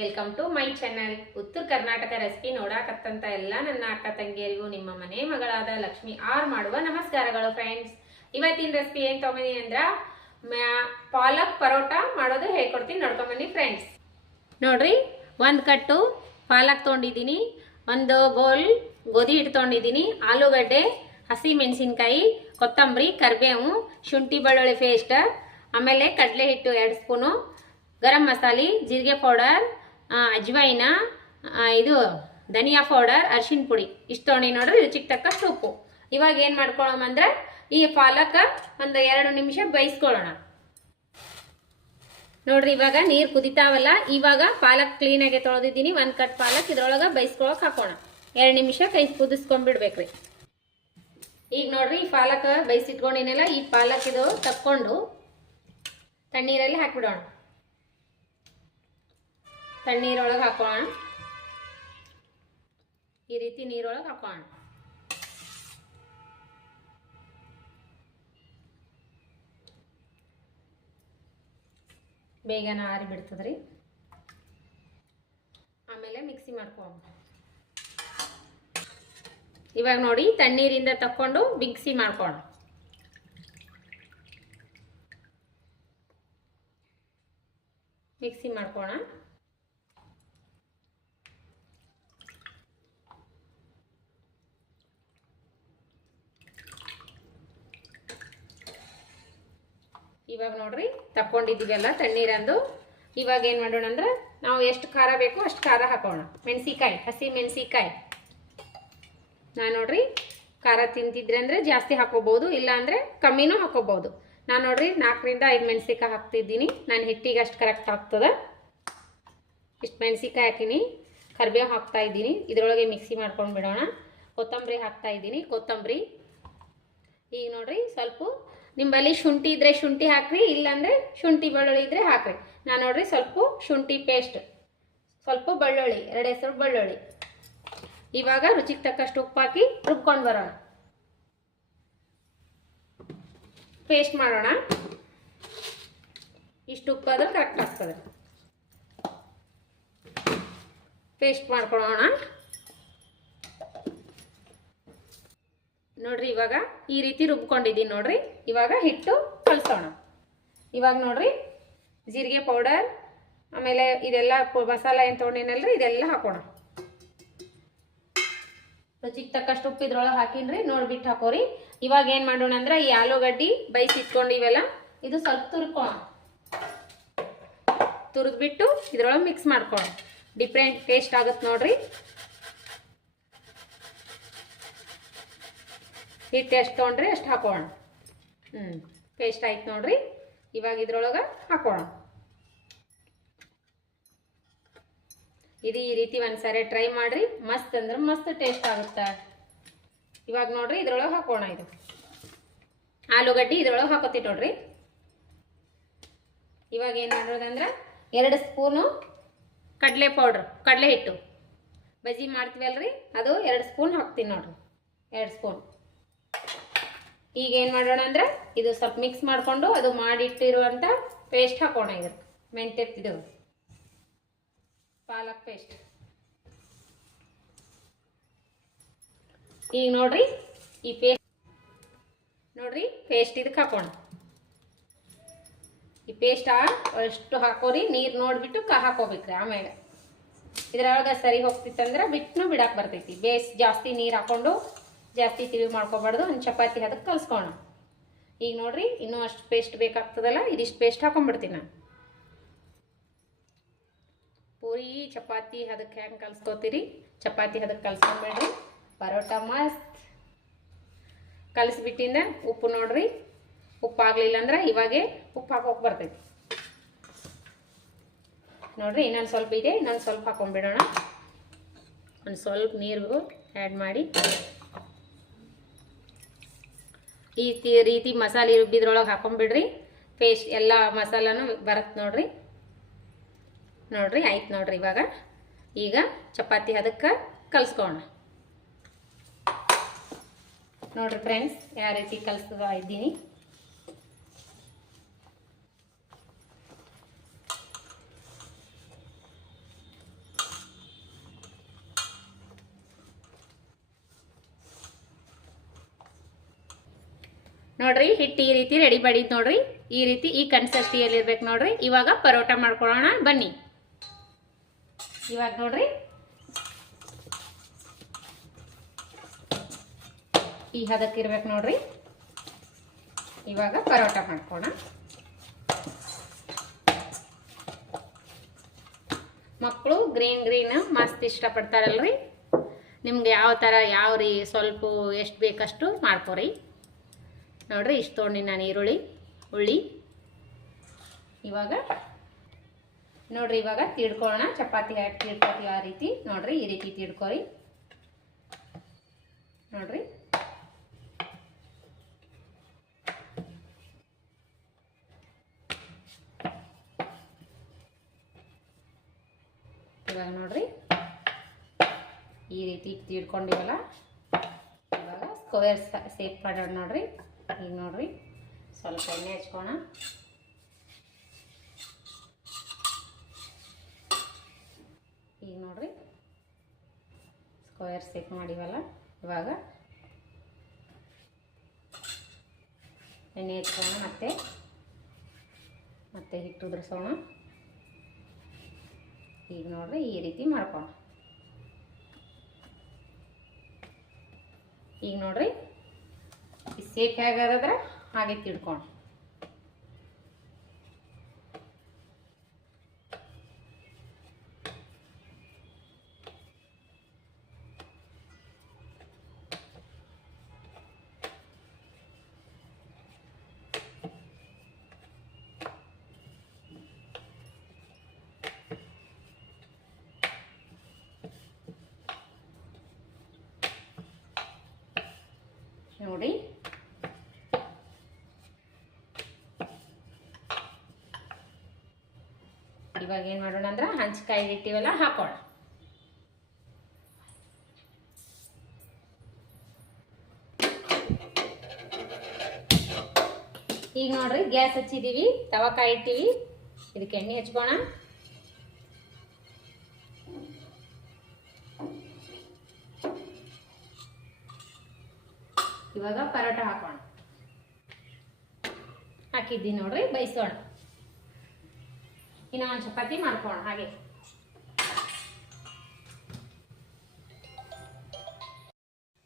Welcome to my channel. ಉತ್ತರ Karnataka recipe ನೋಡಾಕತ್ತಂತ ಎಲ್ಲ ನನ್ನ ಅಕ್ಕ ತಂಗಿಯರಿಗೂ ನಿಮ್ಮ ಮನೆ ಮಗಳಾದ ಲಕ್ಷ್ಮಿ ಆರ್ ಮಾಡುವ ನಮಸ್ಕಾರಗಳು ಫ್ರೆಂಡ್ಸ್. ಇವತ್ತಿನ ರೆಸಿಪಿ ಏನ್ ತಗೊಂಡಿದ್ದೀನಿ ಅಂದ್ರ ಪಾಲಕ್ ಪರೋಟ ಮಾಡೋದು ಹೇಳ್ಕೊಡ್ತೀನಿ, ನೋಡ್ಕೊಂಬನ್ನಿ ಫ್ರೆಂಡ್ಸ್. ನೋಡ್ರಿ, ಒಂದು ಕಟ್ಟು ಪಾಲಕ್ ತೊಗೊಂಡಿದ್ದೀನಿ, ಒಂದು ಬೌಲ್ ಗೋಧಿ ಹಿಟ್ಟು ತೊಗೊಂಡಿದ್ದೀನಿ, ಆಲೂಗಡ್ಡೆ, ಹಸಿ ಮೆಣಸಿನ್ಕಾಯಿ, ಕೊತ್ತಂಬರಿ, ಕರಿಬೇವು, ಶುಂಠಿ ಬೆಳ್ಳುಳ್ಳಿ ಪೇಸ್ಟ್, ಆಮೇಲೆ ಕಡಲೆ ಹಿಟ್ಟು 2 ಸ್ಪೂನು, ಗರಂ ಮಸಾಲೆ, ಜೀರಿಗೆ ಪೌಡರ್, ಅಜ್ವೈನ, ಇದು ಧನಿಯಾ ಪೌಡರ್, ಅರಿಶಿನ ಪುಡಿ ಇಷ್ಟು ತೊಗೊಂಡು ನೋಡ್ರಿ. ರುಚಿಗೆ ತಕ್ಕಷ್ಟು ಉಪ್ಪು. ಇವಾಗ ಏನು ಮಾಡ್ಕೊಳ್ಳೋಣ ಅಂದ್ರೆ ಈ ಪಾಲಕ್ ಒಂದು 2 ನಿಮಿಷ ಬೇಯಿಸ್ಕೊಳ್ಳೋಣ. ನೋಡ್ರಿ, ಇವಾಗ ನೀರು ಕುದಿತಾವಲ್ಲ, ಇವಾಗ ಪಾಲಕ್ ಕ್ಲೀನಾಗಿ ತೊಳೆದಿದ್ದೀನಿ. 1 ಕಟ್ ಪಾಲಕ್ ಇದ್ರೊಳಗೆ ಬೇಯಿಸ್ಕೊಳಕ್ ಹಾಕೋಣ. 2 ನಿಮಿಷ ಕೈ ಕುದಿಸ್ಕೊಂಡ್ಬಿಡ್ಬೇಕ್ರಿ. ಈಗ ನೋಡ್ರಿ, ಈ ಪಾಲಕ್ ಬೇಯಿಸಿಟ್ಕೊಂಡಿನೆಲ್ಲ, ಈ ಪಾಲಕ್ ಇದು ತಕ್ಕೊಂಡು ತಣ್ಣೀರಲ್ಲಿ ಹಾಕಿಬಿಡೋಣ. ತಣ್ಣೀರೊಳಗೆ ಹಾಕೋಣ. ಈ ರೀತಿ ನೀರೊಳಗೆ ಹಾಕೋಣ. ಬೇಗನ ಆರಿ ಬಿಡ್ತದ್ರಿ. ಆಮೇಲೆ ಮಿಕ್ಸಿ ಮಾಡ್ಕೋಣ. ಇವಾಗ ನೋಡಿ, ತಣ್ಣೀರಿಂದ ತಕ್ಕೊಂಡು ಮಿಕ್ಸಿ ಮಾಡ್ಕೋಣ. ಮಿಕ್ಸಿ ಮಾಡ್ಕೋಣ. ಇವಾಗ ನೋಡ್ರಿ, ತಕ್ಕೊಂಡಿದ್ದೀವಲ್ಲ ತಣ್ಣೀರಂದು. ಇವಾಗ ಏನು ಮಾಡೋಣ ಅಂದ್ರೆ, ನಾವು ಎಷ್ಟು ಖಾರ ಬೇಕು ಅಷ್ಟು ಖಾರ ಹಾಕೋಣ. ಮೆಣಸಿಕಾಯಿ, ಹಸಿ ಮೆಣಸಿಕಾಯಿ. ನಾನು ನೋಡ್ರಿ, ಖಾರ ತಿಂತಿದ್ರೆ ಅಂದರೆ ಜಾಸ್ತಿ ಹಾಕೋಬಹುದು, ಇಲ್ಲ ಅಂದರೆ ಕಮ್ಮಿನೂ ಹಾಕೋಬಹುದು. ನಾನು ನೋಡ್ರಿ 4 ರಿಂದ 5 ಮೆಣಸಿಕಾಯಿ ಹಾಕ್ತಿದ್ದೀನಿ. ನಾನು ಹಿಟ್ಟಿಗೆ ಅಷ್ಟು ಕರೆಕ್ಟ್ ಆಗ್ತದೆ. ಇಷ್ಟು ಮೆಣಸಿಕಾಯಿ ಹಾಕಿನಿ. ಕರಿಬೇವು ಹಾಕ್ತಾ ಇದ್ದೀನಿ. ಇದರೊಳಗೆ ಮಿಕ್ಸಿ ಮಾಡ್ಕೊಂಡು ಬಿಡೋಣ. ಕೊತ್ತಂಬರಿ ಹಾಕ್ತಾ ಇದ್ದೀನಿ. ಕೊತ್ತಂಬರಿ. ಈಗ ನೋಡ್ರಿ, ಸ್ವಲ್ಪ ನಿಮ್ಮಲ್ಲಿ ಶುಂಠಿ ಇದ್ರೆ ಶುಂಠಿ ಹಾಕ್ರಿ, ಇಲ್ಲಾಂದರೆ ಶುಂಠಿ ಬೆಳ್ಳುಳ್ಳಿ ಇದ್ರೆ ಹಾಕ್ರಿ. ನಾನು ನೋಡ್ರಿ, ಸ್ವಲ್ಪ ಶುಂಠಿ ಪೇಸ್ಟ್, ಸ್ವಲ್ಪ ಬೆಳ್ಳುಳ್ಳಿ, 2 ಹೆಸರು ಬೆಳ್ಳುಳ್ಳಿ. ಇವಾಗ ರುಚಿಗೆ ತಕ್ಕಷ್ಟು ಉಪ್ಪು ಹಾಕಿ ರುಬ್ಕೊಂಡು ಬರೋಣ. ಪೇಸ್ಟ್ ಮಾಡೋಣ. ಇಷ್ಟು ಉಪ್ಪು ಆದ್ರೆ ಕರೆಕ್ಟ್ ಆಗ್ತದೆ. ಪೇಸ್ಟ್ ಮಾಡ್ಕೊಳ್ಳೋಣ. ನೋಡ್ರಿ, ಇವಾಗ ಈ ರೀತಿ ರುಬ್ಕೊಂಡಿದ್ದೀನಿ ನೋಡ್ರಿ. ಇವಾಗ ಹಿಟ್ಟು ಕಲಸೋಣ. ಇವಾಗ ನೋಡ್ರಿ, ಜೀರಿಗೆ ಪೌಡರ್, ಆಮೇಲೆ ಇದೆಲ್ಲ ಮಸಾಲ ಏನು ತೊಗೊಂಡಿನಲ್ರಿ, ಇದೆಲ್ಲ ಹಾಕೋಣ. ರುಚಿಗೆ ತಕ್ಕಷ್ಟು ಉಪ್ಪು ಇದ್ರೊಳಗೆ ಹಾಕಿನ್ರಿ, ನೋಡ್ಬಿಟ್ಟು ಹಾಕೋರಿ. ಇವಾಗ ಏನು ಮಾಡೋಣ ಅಂದ್ರೆ, ಈ ಆಲೂಗಡ್ಡಿ ಬೇಯಿಸಿಟ್ಕೊಂಡಿವೆಲ್ಲ, ಇದು ಸ್ವಲ್ಪ ತುರ್ಕೋಣ. ತುರಿದ್ಬಿಟ್ಟು ಇದ್ರೊಳಗೆ ಮಿಕ್ಸ್ ಮಾಡ್ಕೋಣ. ಡಿಫ್ರೆಂಟ್ ಟೇಸ್ಟ್ ಆಗುತ್ತೆ ನೋಡ್ರಿ. ಹಿಟ್ಟು ಎಷ್ಟು ತೊಗೊಂಡ್ರಿ ಅಷ್ಟು ಹಾಕೋಣ. ಪೇಸ್ಟ್ ಆಯ್ತು ನೋಡ್ರಿ. ಇವಾಗ ಇದ್ರೊಳಗೆ ಹಾಕೋಣ. ಇದು ಈ ರೀತಿ ಒಂದ್ಸರಿ ಟ್ರೈ ಮಾಡ್ರಿ, ಮಸ್ತ್ ಅಂದ್ರೆ ಮಸ್ತ್ ಟೇಸ್ಟ್ ಆಗುತ್ತೆ. ಇವಾಗ ನೋಡ್ರಿ, ಇದ್ರೊಳಗೆ ಹಾಕೋಣ. ಇದು ಆಲೂಗಡ್ಡಿ ಇದ್ರೊಳಗೆ ಹಾಕೋತಿ ನೋಡ್ರಿ. ಇವಾಗ ಏನು ಮಾಡೋದಂದ್ರೆ, 2 ಸ್ಪೂನು ಕಡಲೆ ಪೌಡ್ರ್, ಕಡಲೆ ಹಿಟ್ಟು ಬಜ್ಜಿ ಮಾಡ್ತೀವಲ್ರಿ, ಅದು 2 ಸ್ಪೂನ್ ಹಾಕ್ತೀನಿ ನೋಡ್ರಿ. 2 ಸ್ಪೂನ್. ಈಗ ಏನು ಮಾಡೋಣ ಅಂದ್ರೆ, ಇದು ಸ್ವಲ್ಪ ಮಿಕ್ಸ್ ಮಾಡಿಕೊಂಡು ಅದು ಮಾಡಿಟ್ಟಿರುವಂಥ ಪೇಸ್ಟ್ ಹಾಕೋಣ. ಇದಕ್ಕೆ ಮೆಂತ್ಯ, ಇದು ಪಾಲಕ್ ಪೇಸ್ಟ್. ಈಗ ನೋಡ್ರಿ, ಈ ಪೇಸ್ಟ್ ನೋಡ್ರಿ, ಪೇಸ್ಟ್ ಇದಕ್ಕೆ ಹಾಕೋಣ. ಈ ಪೇಸ್ಟ್ ಎಷ್ಟು ಹಾಕೋರಿ, ನೀರು ನೋಡಿಬಿಟ್ಟು ಹಾಕೋಬೇಕ್ರಿ. ಆಮೇಲೆ ಇದ್ರೊಳಗೆ ಸರಿ ಹೋಗ್ತಿತ್ತಂದ್ರೆ ಬಿಟ್ಟು ಬಿಡಕ್ಕೆ ಬರ್ತೈತಿ. ಜಾಸ್ತಿ ನೀರು ಹಾಕೊಂಡು ಜಾಸ್ತಿ ತಿಳಿ ಮಾಡ್ಕೋಬಾರ್ದು. ಒಂದು ಚಪಾತಿ ಅದಕ್ಕೆ ಕಲ್ಸ್ಕೋಣ. ಈಗ ನೋಡ್ರಿ, ಇನ್ನೂ ಅಷ್ಟು ಪೇಸ್ಟ್ ಬೇಕಾಗ್ತದಲ್ಲ, ಇದಿಷ್ಟು ಪೇಸ್ಟ್ ಹಾಕೊಂಡ್ಬಿಡ್ತೀನಿ ನಾನು. ಪೂರಿ ಚಪಾತಿ ಅದಕ್ಕೆ ಹೆಂಗೆ ಕಲ್ಸ್ಕೋತೀರಿ, ಚಪಾತಿ ಅದಕ್ಕೆ ಕಲ್ಸ್ಕೊಂಬೇಡ್ರಿ. ಪರೋಟ ಮಸ್ತ್. ಕಲಿಸ್ಬಿಟ್ಟಿಂದ ಉಪ್ಪು ನೋಡ್ರಿ, ಉಪ್ಪು ಆಗಲಿಲ್ಲ ಅಂದ್ರೆ ಇವಾಗೆ ಉಪ್ಪು ಹಾಕೋಕೆ ಬರ್ತೈತಿ ನೋಡ್ರಿ. ಇನ್ನೊಂದು ಸ್ವಲ್ಪ ಇದೆ, ಇನ್ನೊಂದು ಸ್ವಲ್ಪ ಹಾಕೊಂಡ್ಬಿಡೋಣ. ಒಂದು ಸ್ವಲ್ಪ ನೀರು ಆ್ಯಡ್ ಮಾಡಿ ಈ ರೀತಿ ಮಸಾಲೆ ರುಬ್ಬಿದ್ರೊಳಗೆ ಹಾಕೊಂಡ್ಬಿಡ್ರಿ. ಪೇಸ್ಟ್ ಎಲ್ಲ ಮಸಾಲನೂ ಬರುತ್ತೆ ನೋಡ್ರಿ. ನೋಡ್ರಿ, ಆಯ್ತು ನೋಡ್ರಿ. ಈಗ ಚಪಾತಿ ಅದಕ್ಕೆ ಕಲ್ಸ್ಕೋಣ. ನೋಡ್ರಿ ಫ್ರೆಂಡ್ಸ್, ಯಾವ ರೀತಿ ಕಲಿಸ್ತಾ ಇದ್ದೀನಿ. ನೋಡ್ರಿ ಹಿಟ್ಟು ಈ ರೀತಿ ರೆಡಿ ಮಾಡಿದ್ ನೋಡ್ರಿ. ಈ ರೀತಿ ಈ ಕನ್ಸಿಸ್ಟೆನ್ಸಿಯಲ್ಲಿ ಇರ್ಬೇಕು ನೋಡ್ರಿ. ಇವಾಗ ಪರೋಟ ಮಾಡ್ಕೊಳ್ಳೋಣ ಬನ್ನಿ. ಇವಾಗ ನೋಡ್ರಿ ಈ ಹದಕ್ಕಿರ್ಬೇಕು ನೋಡ್ರಿ. ಇವಾಗ ಪರೋಟ ಮಾಡ್ಕೋಣ. ಮಕ್ಕಳು ಗ್ರೀನ್ ಮಸ್ತ್ ಇಷ್ಟಪಡ್ತಾರಲ್ರಿ. ನಿಮ್ಗೆ ಯಾವ ಥರ ಯಾವ ರೀ ಸ್ವಲ್ಪ ಎಷ್ಟು ಬೇಕಷ್ಟು ಮಾಡ್ಕೊರಿ ನೋಡ್ರಿ. ಇಷ್ಟು ತೊಗೊಂಡು ನಾನು ಉಳ್ಳಿ ಇವಾಗ ನೋಡ್ರಿ. ಇವಾಗ ತಿಡ್ಕೊಳ್ಳೋಣ. ಚಪಾತಿ ಹಾಕಿ ತಿಡ್ಕೊತೀವಿ ಆ ರೀತಿ ನೋಡ್ರಿ. ಈ ರೀತಿ ತಿಡ್ಕೊರಿ ನೋಡ್ರಿ. ಇವಾಗ ನೋಡ್ರಿ ಈ ರೀತಿ ತಿಡ್ಕೊಂಡಿವಲ್ಲ. ಇವಾಗ ಸ್ಕ್ವೇರ್ ಶೇಪ್ ಮಾಡೋಣ ನೋಡ್ರಿ. ಈಗ ನೋಡ್ರಿ ಸ್ವಲ್ಪ ಎಣ್ಣೆ ಹಚ್ಕೋಣ. ಈಗ ನೋಡ್ರಿ ಸ್ಕ್ವೇರ್ ಶೇಪ್ ಮಾಡಿವಲ್ಲ. ಇವಾಗ ಎಣ್ಣೆ ಹಚ್ಕೋಣ. ಮತ್ತೆ ಹಿಟ್ಟು ಉದುರಿಸೋಣ. ಈಗ ನೋಡ್ರಿ ಈ ರೀತಿ ಮಾಡ್ಕೋಣ. ಈಗ ನೋಡ್ರಿ ಈ ಶೇಪ್ ಹೇಗಾದ್ರೆ ಹಾಗೆ ತಿಡ್ಕೋಣ. ನೋಡಿ ಇವಾಗ ಏನು ಮಾಡೋಣ ಅಂದ್ರೆ ಹಂಚಿಕಾಯಿ ಇಟ್ಟಿವಲ್ಲ ಹಾಕೋಣ. ಈಗ ನೋಡ್ರಿ ಗ್ಯಾಸ್ ಹಚ್ಚಿದೀವಿ, ತವಕಾಯಿ ಇಟ್ಟಿವಿ. ಇದಕ್ಕೆ ಎಣ್ಣೆ ಹಚ್ಕೋಣ. ಇವಾಗ ಪರೋಟ ಹಾಕೋಣ. ಹಾಕಿದ್ದೀನಿ ನೋಡ್ರಿ. ಬೇಯಿಸೋಣ. ಇನ್ನು ಒಂದು ಚಪಾತಿ ಮಾಡ್ಕೋಣ ಹಾಗೆ.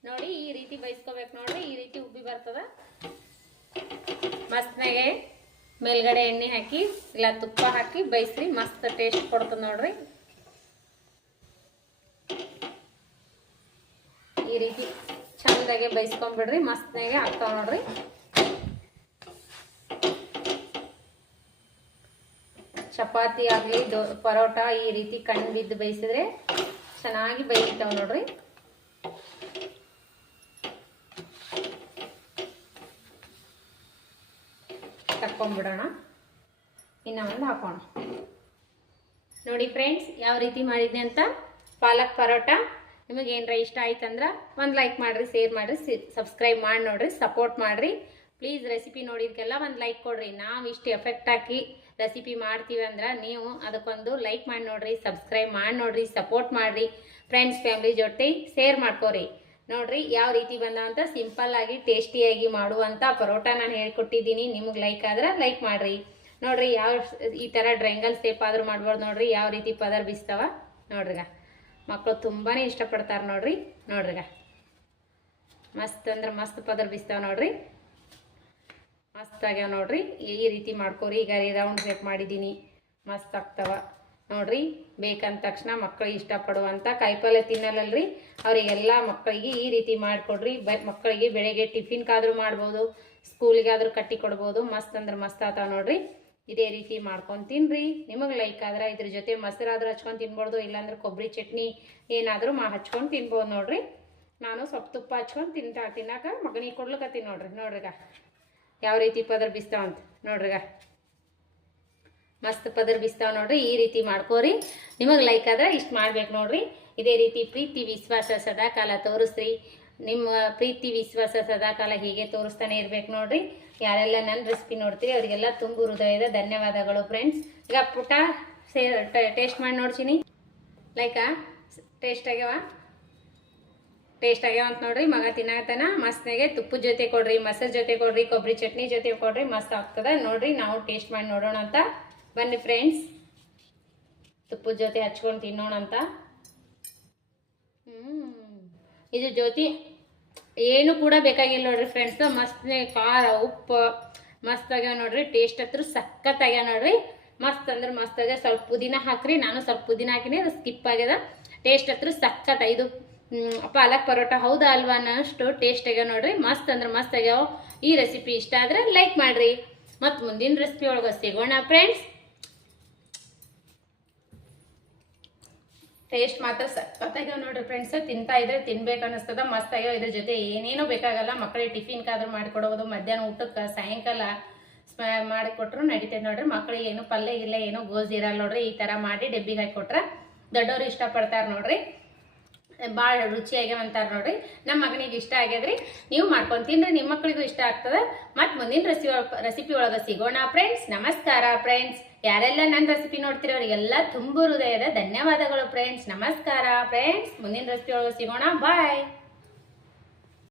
ನೋಡಿ ಈ ರೀತಿ ಬೇಯಿಸ್ಕೋಬೇಕು ನೋಡ್ರಿ. ಈ ರೀತಿ ಉಬ್ಬಿ ಬರ್ತದ. ಮಸ್ತ್ನಾಗೆ ಮೇಲ್ಗಡೆ ಎಣ್ಣೆ ಹಾಕಿ ಇಲ್ಲ ತುಪ್ಪ ಹಾಕಿ ಬೇಯಿಸ್ರಿ. ಮಸ್ತ್ ಟೇಸ್ಟ್ ಕೊಡ್ತದ ನೋಡ್ರಿ. ಈ ರೀತಿ ಚಂದಾಗೆ ಬೇಯಿಸ್ಕೊಂಡ್ಬಿಡ್ರಿ. ಮಸ್ತ್ನಾಗೆ ಆಗ್ತಾವ ನೋಡ್ರಿ. ಚಪಾತಿ ಆಗಲಿ ಪರೋಟ ಈ ರೀತಿ ಕಣ್ಣು ಬಿದ್ದು ಬೇಯಿಸಿದ್ರೆ ಚೆನ್ನಾಗಿ ಬೇಯ್ತಾವ ನೋಡ್ರಿ. ತಕ್ಕೊಂಡ್ಬಿಡೋಣ. ಇನ್ನು ಒಂದು ಹಾಕೋಣ. ನೋಡಿ ಫ್ರೆಂಡ್ಸ್ ಯಾವ ರೀತಿ ಮಾಡಿದ್ದೆ ಅಂತ. ಪಾಲಕ್ ಪರೋಟ ನಿಮಗೆ ಏನರ ಇಷ್ಟ ಆಯ್ತಂದ್ರೆ ಒಂದು ಲೈಕ್ ಮಾಡಿರಿ, ಶೇರ್ ಮಾಡಿರಿ, ಸಬ್ಸ್ಕ್ರೈಬ್ ಮಾಡಿ ನೋಡ್ರಿ, ಸಪೋರ್ಟ್ ಮಾಡಿರಿ ಪ್ಲೀಸ್. ರೆಸಿಪಿ ನೋಡಿದ್ಕೆಲ್ಲ ಒಂದು ಲೈಕ್ ಕೊಡ್ರಿ. ನಾವು ಇಷ್ಟು ಎಫೆಕ್ಟ್ ಹಾಕಿ ರೆಸಿಪಿ ಮಾಡ್ತೀವಿ ಅಂದ್ರೆ ನೀವು ಅದಕ್ಕೊಂದು ಲೈಕ್ ಮಾಡಿ ನೋಡ್ರಿ, ಸಬ್ಸ್ಕ್ರೈಬ್ ಮಾಡಿ ನೋಡ್ರಿ, ಸಪೋರ್ಟ್ ಮಾಡಿರಿ. ಫ್ರೆಂಡ್ಸ್ ಫ್ಯಾಮಿಲಿ ಜೊತೆ ಶೇರ್ ಮಾಡ್ಕೋರಿ. ನೋಡ್ರಿ ಯಾವ ರೀತಿ ಬಂದಾವಂತ ಸಿಂಪಲ್ ಆಗಿ ಟೇಸ್ಟಿಯಾಗಿ ಮಾಡುವಂಥ ಪರೋಟ ನಾನು ಹೇಳ್ಕೊಟ್ಟಿದ್ದೀನಿ. ನಿಮಗೆ ಲೈಕ್ ಆದ್ರೆ ಲೈಕ್ ಮಾಡಿರಿ. ನೋಡ್ರಿ ಯಾವ ಈ ಥರ ಡ್ರೈಂಗಲ್ ಶೇಪ್ ಆದ್ರೂ ಮಾಡ್ಬೋದು ನೋಡ್ರಿ. ಯಾವ ರೀತಿ ಪದರ್ ಬಿಸ್ತಾವ ನೋಡ್ರಿಗ. ಮಕ್ಕಳು ತುಂಬಾ ಇಷ್ಟಪಡ್ತಾರೆ ನೋಡ್ರಿ. ನೋಡ್ರಿಗ ಮಸ್ತ್ ಅಂದ್ರೆ ಮಸ್ತ್ ಪದರ್ ಬಿಸ್ತಾವ ನೋಡ್ರಿ. ಮಸ್ತ್ ಆಗ್ಯಾವ ನೋಡ್ರಿ. ಈ ರೀತಿ ಮಾಡ್ಕೋರಿ. ಈಗ ರೌಂಡ್ ಶೇಪ್ ಮಾಡಿದ್ದೀನಿ. ಮಸ್ತ್ ಆಗ್ತಾವ ನೋಡ್ರಿ. ಬೇಕಂದ ತಕ್ಷಣ ಮಕ್ಕಳಿಗೆ ಇಷ್ಟಪಡುವಂಥ ಕಾಯಿಪಲ್ಯ ತಿನ್ನಲ್ಲಲ್ರಿ ಅವರಿಗೆಲ್ಲ ಮಕ್ಕಳಿಗೆ ಈ ರೀತಿ ಮಾಡಿಕೊಡ್ರಿ. ಮಕ್ಕಳಿಗೆ ಬೆಳಗ್ಗೆ ಟಿಫಿನ್ಗಾದ್ರೂ ಮಾಡ್ಬೋದು, ಸ್ಕೂಲಿಗಾದ್ರೂ ಕಟ್ಟಿ ಕೊಡ್ಬೋದು. ಮಸ್ತ್ ಅಂದ್ರೆ ಮಸ್ತ್ ಆತಾವ ನೋಡ್ರಿ. ಇದೇ ರೀತಿ ಮಾಡ್ಕೊಂಡು ತಿನ್ನಿರಿ. ನಿಮಗೆ ಲೈಕ್ ಆದ್ರೆ ಇದ್ರ ಜೊತೆ ಮೊಸರಾದ್ರೂ ಹಚ್ಕೊಂಡು ತಿನ್ಬೋದು, ಇಲ್ಲಾಂದ್ರೆ ಕೊಬ್ಬರಿ ಚಟ್ನಿ ಏನಾದರೂ ಹಚ್ಕೊಂಡು ತಿನ್ಬೋದು ನೋಡ್ರಿ. ನಾನು ಸ್ವಲ್ಪ ತುಪ್ಪ ಹಚ್ಕೊಂಡು ತಿನ್ನಾಕ ಮಗನಿಗೆ ಕೊಡ್ಲಿಕತ್ತೀನಿ ನೋಡ್ರಿ. ನೋಡ್ರಿಗ ಯಾವ ರೀತಿ ಪದರ್ ಬಿಸ್ತಾವಂತ ನೋಡ್ರಿಗ. ಮಸ್ತ್ ಪದರ್ ಬಿಸ್ತಾವ ನೋಡ್ರಿ. ಈ ರೀತಿ ಮಾಡ್ಕೋರಿ. ನಿಮಗೆ ಲೈಕ್ ಆದ್ರೆ ಇಷ್ಟು ಮಾಡ್ಬೇಕು ನೋಡ್ರಿ. ಇದೇ ರೀತಿ ಪ್ರೀತಿ ವಿಶ್ವಾಸ ಸದಾಕಾಲ ತೋರಿಸ್ರಿ. ನಿಮ್ಮ ಪ್ರೀತಿ ವಿಶ್ವಾಸ ಸದಾಕಾಲ ಹೀಗೆ ತೋರಿಸ್ತಾನೆ ಇರ್ಬೇಕು ನೋಡ್ರಿ. ಯಾರೆಲ್ಲ ನನ್ನ ರೆಸಿಪಿ ನೋಡ್ತೀರಿ ಅವರಿಗೆಲ್ಲ ತುಂಬು ಹೃದಯದ ಧನ್ಯವಾದಗಳು ಫ್ರೆಂಡ್ಸ್. ಈಗ ಪುಟ ಟೇಸ್ಟ್ ಮಾಡಿ ನೋಡ್ತೀನಿ. ಲೈಕಾ ಟೇಸ್ಟ್ ಆಗ್ಯಾವ ಟೇಸ್ಟ್ ಆಗ್ಯಾವ ಅಂತ ನೋಡ್ರಿ. ಮಗ ತಿನ್ನಕತ್ತಾನ. ಮಸ್ತ್ನಾಗೆ ತುಪ್ಪದ ಜೊತೆ ಕೊಡ್ರಿ, ಮೊಸರು ಜೊತೆ ಕೊಡ್ರಿ, ಕೊಬ್ಬರಿ ಚಟ್ನಿ ಜೊತೆ ಕೊಡ್ರಿ, ಮಸ್ತ್ ಆಗ್ತದ ನೋಡ್ರಿ. ನಾವು ಟೇಸ್ಟ್ ಮಾಡಿ ನೋಡೋಣ ಅಂತ ಬನ್ನಿ ಫ್ರೆಂಡ್ಸ್. ತುಪ್ಪದ ಜೊತೆ ಹಚ್ಕೊಂಡು ತಿನ್ನೋಣ ಅಂತ. ಇದು ಜೊತೆ ಏನು ಕೂಡ ಬೇಕಾಗಿಲ್ಲ ನೋಡ್ರಿ ಫ್ರೆಂಡ್ಸ್. ಮಸ್ತ್ನೇ ಖಾರ ಉಪ್ಪು ಮಸ್ತ್ ಆಗ್ಯಾವ ನೋಡ್ರಿ. ಟೇಸ್ಟ್ ಹತ್ರ ಸಖತ್ ಆಗ್ಯಾವ ನೋಡ್ರಿ. ಮಸ್ತ್ ಅಂದ್ರೆ ಮಸ್ತ್ ಆಗ್ಯಾವ. ಸ್ವಲ್ಪ ಪುದೀನ ಹಾಕ್ರಿ. ನಾನು ಸ್ವಲ್ಪ ಪುದೀನ ಹಾಕಿನಿ, ಅದು ಸ್ಕಿಪ್ ಆಗ್ಯದ. ಟೇಸ್ಟ್ ಹತ್ರ ಸಖತ್. ಇದು ಪಾಲಕ್ ಪರೋಟ ಹೌದಾ ಅಲ್ವಾ ಅನ್ನೋಷ್ಟು ಟೇಸ್ಟ್ ಆಗ್ಯಾವ ನೋಡ್ರಿ. ಮಸ್ತ್ ಅಂದ್ರೆ ಮಸ್ತ್ ಆಗ್ಯಾವ. ಈ ರೆಸಿಪಿ ಇಷ್ಟ ಆದ್ರೆ ಲೈಕ್ ಮಾಡ್ರಿ. ಮತ್ತು ಮುಂದಿನ ರೆಸಿಪಿ ಒಳಗೆ ಸಿಗೋಣ ಫ್ರೆಂಡ್ಸ್. ಟೇಸ್ಟ್ ಮಾತ್ರ ಸಖತ್ತಾಗ್ಯಾವ ನೋಡ್ರಿ ಫ್ರೆಂಡ್ಸ್. ತಿಂತಾ ಇದ್ರೆ ತಿನ್ಬೇಕು ಅನ್ನಿಸ್ತದ. ಮಸ್ತ್ ಆಗ್ಯಾವ. ಇದ್ರ ಜೊತೆ ಏನೇನೂ ಬೇಕಾಗಲ್ಲ. ಮಕ್ಕಳಿಗೆ ಟಿಫಿನ್ಗಾದ್ರೂ ಮಾಡಿಕೊಡೋದು, ಮಧ್ಯಾಹ್ನ ಊಟಕ್ಕೆ, ಸಾಯಂಕಾಲ ಮಾಡಿಕೊಟ್ರು ನಡೀತೈತೆ ನೋಡ್ರಿ. ಮಕ್ಕಳಿಗೆ ಏನು ಪಲ್ಯ ಇಲ್ಲ, ಏನೋ ಗೋಜ್ ಇರಲ್ಲ ನೋಡ್ರಿ. ಈ ಥರ ಮಾಡಿ ಡಬ್ಬಿಗೆ ಹಾಕಿಕೊಟ್ರೆ ದೊಡ್ಡವರು ಇಷ್ಟಪಡ್ತಾರೆ ನೋಡ್ರಿ. ಭಾಳ ರುಚಿಯಾಗ್ಯಾವ ಅಂತಾರೆ ನೋಡ್ರಿ. ನಮ್ಮ ಮಗನಿಗೆ ಇಷ್ಟ ಆಗ್ಯದ್ರಿ. ನೀವು ಮಾಡ್ಕೊಂಡು ತಿನ್ರಿ, ನಿಮ್ಮ ಮಕ್ಕಳಿಗೂ ಇಷ್ಟ ಆಗ್ತದೆ. ಮತ್ತು ಮುಂದಿನ ರೆಸಿಪಿ ಒಳಗೆ ಸಿಗೋಣ ಫ್ರೆಂಡ್ಸ್. ನಮಸ್ಕಾರ ಫ್ರೆಂಡ್ಸ್. ಯಾರೆಲ್ಲ ನನ್ನ ರೆಸಿಪಿ ನೋಡ್ತಿರೋ ಅವರಿಗೆಲ್ಲ ತುಂಬ ಹೃದಯದ ಧನ್ಯವಾದಗಳು ಫ್ರೆಂಡ್ಸ್. ನಮಸ್ಕಾರ ಫ್ರೆಂಡ್ಸ್. ಮುಂದಿನ ರೆಸಿಪಿ ಒಳಗೆ ಸಿಗೋಣ. ಬಾಯ್.